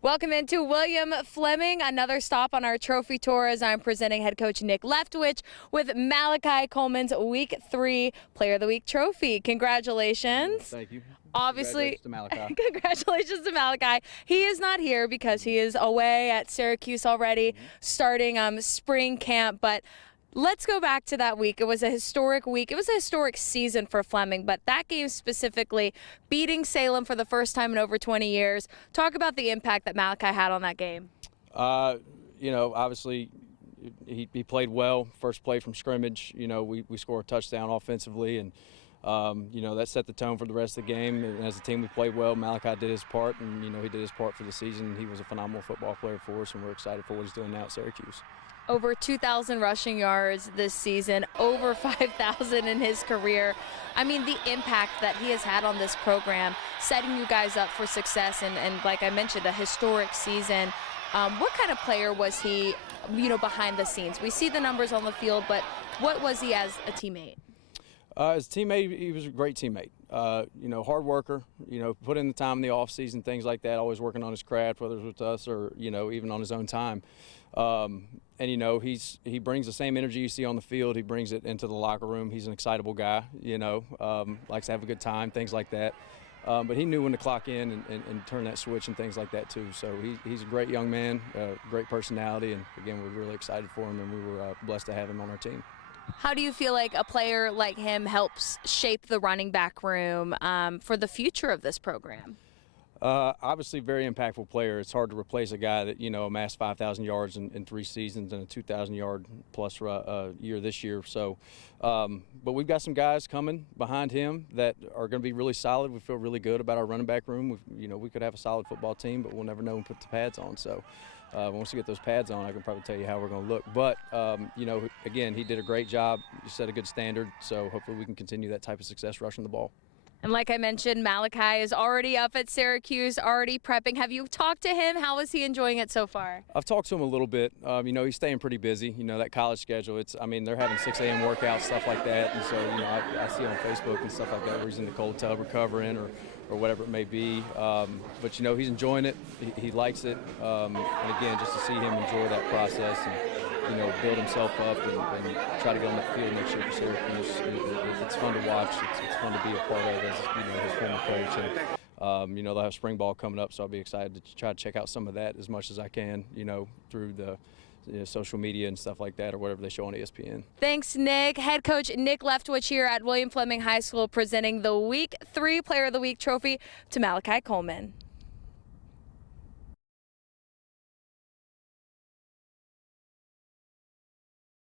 Welcome into William Fleming, another stop on our trophy tour as I'm presenting head coach Nick Leftwich with Malachi Coleman's Week 3 Player of the Week trophy. Congratulations. Thank you. Obviously, Congratulations to Malachi. Congratulations to Malachi. He is not here because he is away at Syracuse already, starting spring camp, but let's go back to that week. It was a historic week. It was a historic season for Fleming, but that game specifically, beating Salem for the first time in over 20 years. Talk about the impact that Malachi had on that game. Obviously he played well. First play from scrimmage, we scored a touchdown offensively, and that set the tone for the rest of the game. And as a team, we played well. Malachi did his part, and he did his part for the season. He was a phenomenal football player for us, and we're excited for what he's doing now at Syracuse. Over 2,000 rushing yards this season, over 5,000 in his career. I mean, the impact that he has had on this program, setting you guys up for success, and like I mentioned, a historic season. What kind of player was he, behind the scenes? We see the numbers on the field, but what was he as a teammate? As a teammate, he was a great teammate. Hard worker, put in the time in the off season, things like that, always working on his craft, whether it was with us or, even on his own time. He brings the same energy you see on the field. He brings it into the locker room. He's an excitable guy, likes to have a good time, things like that. But he knew when to clock in and turn that switch and things like that too. So he's a great young man, great personality, and again, we're really excited for him, and we were blessed to have him on our team. How do you feel like a player like him helps shape the running back room for the future of this program? Obviously, very impactful player. It's hard to replace a guy that amassed 5,000 yards in 3 seasons and a 2,000-yard plus year this year. So, but we've got some guys coming behind him that are going to be really solid. We feel really good about our running back room. We could have a solid football team, but we'll never know when we put the pads on. So, once we get those pads on, I can probably tell you how we're going to look. But again, he did a great job. He set a good standard. So hopefully, we can continue that type of success rushing the ball. And like I mentioned, Malachi is already up at Syracuse, already prepping. Have you talked to him? How is he enjoying it so far? I've talked to him a little bit. He's staying pretty busy. That college schedule, they're having 6 a.m. workouts, stuff like that. And so, I see on Facebook and stuff like that where he's in the cold tub recovering or whatever it may be. But he's enjoying it. He likes it. And again, just to see him enjoy that process and, build himself up and try to get on the field next year for Syracuse. It's fun to watch. It's fun to be a part of as his former coach. And they'll have spring ball coming up, so I'll be excited to try to check out some of that as much as I can. Through the social media and stuff like that, or whatever they show on ESPN. Thanks, Nick. Head coach Nick Leftwich here at William Fleming High School, presenting the Week 3 Player of the Week trophy to Malachi Coleman.